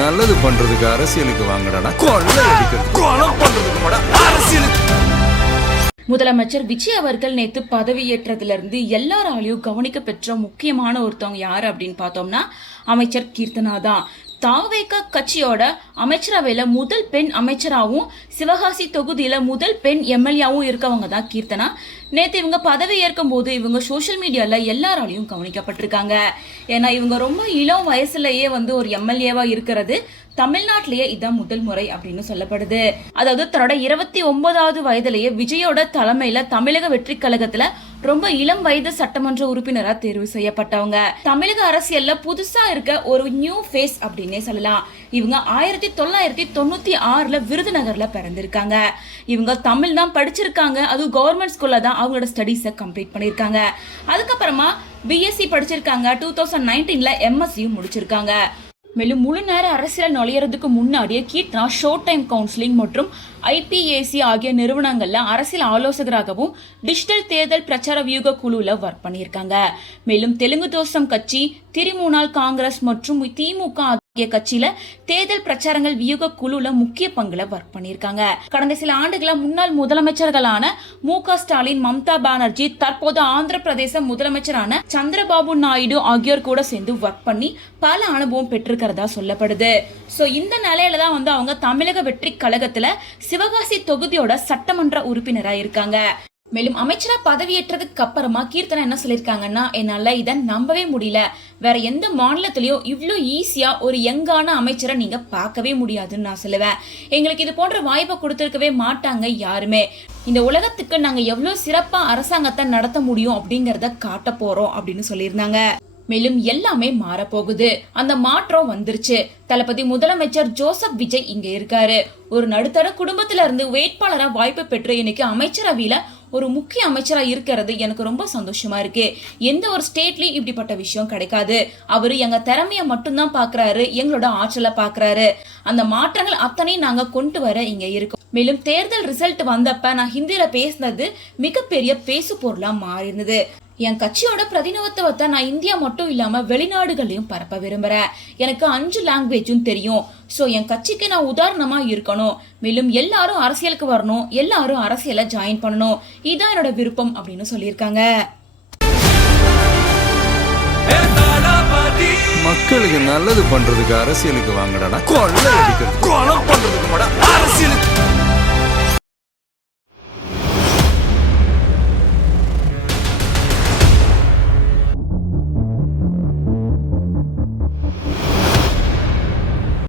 நல்லது பண்றதுக்கு அரசியலுக்கு வாங்கடா, கொள்ளை அடிக்கிறது கொலை பண்றதுக்கு அரசியலுக்கு. முதலமைச்சர் விஜய் அவர்கள் நேத்து பதவியேற்றதிலிருந்து எல்லாராலையும் கவனிக்க பெற்ற முக்கியமான ஒருத்தவங்க யாரு அப்படின்னு பார்த்தோம்னா அமைச்சர் கீர்த்தனா தான். தாவேகா கட்சியோட அமைச்சரவையில முதல் பெண் அமைச்சராகவும் சிவகாசி தொகுதியில முதல் பெண் எம்எல்ஏவும் இருக்கவங்க தான் கீர்த்தனா. நேற்று இவங்க பதவி ஏற்கும் போது இவங்க சோசியல் மீடியால எல்லாராலையும் கவனிக்கப்பட்டிருக்காங்க. ஏன்னா இவங்க ரொம்ப இளம் வயசுலயே ஒரு எம்எல்ஏவா இருக்கிறது தமிழ்நாட்டிலேயே இதான் முதல் முறை அப்படின்னு சொல்லப்படுது. அதாவது தன்னோட 29வது வயதிலேயே விஜயோட தலைமையில தமிழக வெற்றி கழகத்துல ரொம்ப இளம் வயது சட்டமன்ற உறுப்பினரா தேர்வு செய்யப்பட்டவங்க. தமிழக அரசியல்ல புதுசா இருக்க ஒரு நியூ ஃபேஸ் அப்படின்னே சொல்லலாம். இவங்க 1996ல விருதுநகர்ல பிறந்திருக்காங்க. இவங்க தமிழ் தான் படிச்சிருக்காங்க. அதுவும் கவர்மெண்ட் ஸ்கூல்ல தான் அவங்களோட ஸ்டடீஸை கம்ப்ளீட் பண்ணிருக்காங்க. அதுக்கப்புறமா பிஎஸ்சி படிச்சிருக்காங்க. 2019ல எம்எஸ்சியும் முடிச்சிருக்காங்க. மேலும் முழு நேர அரசியல் நுழையறதுக்கு முன்னாடியே கீர்த்தனா ஷோ டைம் கவுன்சிலிங் மற்றும் ஐபிஏசி ஆகிய நிறுவனங்கள்ல அரசியல் ஆலோசகராகவும் டிஜிட்டல் தேர்தல் பிரச்சார வியூக குழுல ஒர்க் பண்ணியிருக்காங்க. மேலும் தெலுங்கு தேசம் கட்சி, திரிணாமுல் காங்கிரஸ் மற்றும் திமுக ஆகிய கட்சியில தேர்தல் பிரச்சாரங்கள் வியூக குழுல முக்கிய பங்குல ஒர்க் பண்ணியிருக்காங்க. கடந்த சில ஆண்டுகள முன்னாள் முதலமைச்சர்களான மு.க. ஸ்டாலின், மம்தா பானர்ஜி, தற்போது ஆந்திர பிரதேச முதலமைச்சரான சந்திரபாபு நாயுடு ஆகியோர் கூட சேர்ந்து ஒர்க் பண்ணி பல அனுபவம் பெற்றிருக்கிறதா சொல்லப்படுது. சோ இந்த நிலையில தான் அவங்க தமிழக வெற்றி கழகத்துல சிவகாசி தொகுதியோட சட்டமன்ற உறுப்பினரா இருக்காங்க. மேலும் அமைச்சரா பதவியேற்றதுக்கு அப்புறமா கீர்த்தனா என்ன சொல்லிருக்காங்கன்னா, என்னால இதை நம்பவே முடியல. வேற எந்த மாநிலத்திலயும் இவ்வளோ ஈஸியா ஒரு யங்கான அமைச்சரை நீங்க பார்க்கவே முடியாதுன்னு நான் சொல்லுவேன். எங்களுக்கு இது போன்ற வாய்ப்பை கொடுத்திருக்கவே மாட்டாங்க யாருமே. இந்த உலகத்துக்கு நாங்க எவ்வளவு சிறப்பா அரசாங்கத்தை நடத்த முடியும் அப்படிங்கறத காட்ட போறோம் அப்படின்னு சொல்லியிருந்தாங்க. மேலும் எல்லாமே மாறப்போகுது. அந்த மாற்றம் வந்துருச்சு. தளபதி முதலமைச்சர் ஜோசப் விஜய் இங்க இருக்காரு. ஒரு நடுத்தர குடும்பத்தில இருந்து வேட்பாளரா வாய்ப்பு பெற்று இன்னைக்கு அமைச்சரவையில ஒரு முக்கிய அமைச்சரா இருக்கிறது எனக்கு ரொம்ப சந்தோஷமா இருக்கு. எந்த ஒரு ஸ்டேட்லயும் இப்படிப்பட்ட விஷயம் கிடைக்காது. அவரு எங்க திறமைய மட்டும்தான் பாக்குறாரு, எங்களோட ஆற்றலை பாக்குறாரு. அந்த மாற்றங்கள் அத்தனையும் நாங்க கொண்டு வர இங்க இருக்கோம். மேலும் தேர்தல் ரிசல்ட் வந்தப்ப நான் ஹிந்தியில பேசினது மிகப்பெரிய பேசு பொருளா மாறி இருந்தது. என் கட்சியோட பிரதிநிதித்துவத்தை நான் இந்தியா மட்டும் இல்லாம வெளிநாடுகளையும் பரப்ப விரும்புறேன். எனக்கு 5 லாங்குவேஜும் தெரியும். சோ என் கட்சிக்கு நான் உதாரணமா இருக்கணும். மேலும் எல்லாரும் அரசியலுக்கு வரணும், எல்லாரும் அரசியல ஜாயின் பண்ணணும். இதான் என்னோட விருப்பம் அப்படின்னு சொல்லியிருக்காங்க. மக்களுக்கு நல்லது பண்றதுக்கு அரசியலுக்கு வாங்கடா, கொள்ளை அடிக்கிறது கொலை பண்றதுக்கு அரசியலுக்கு.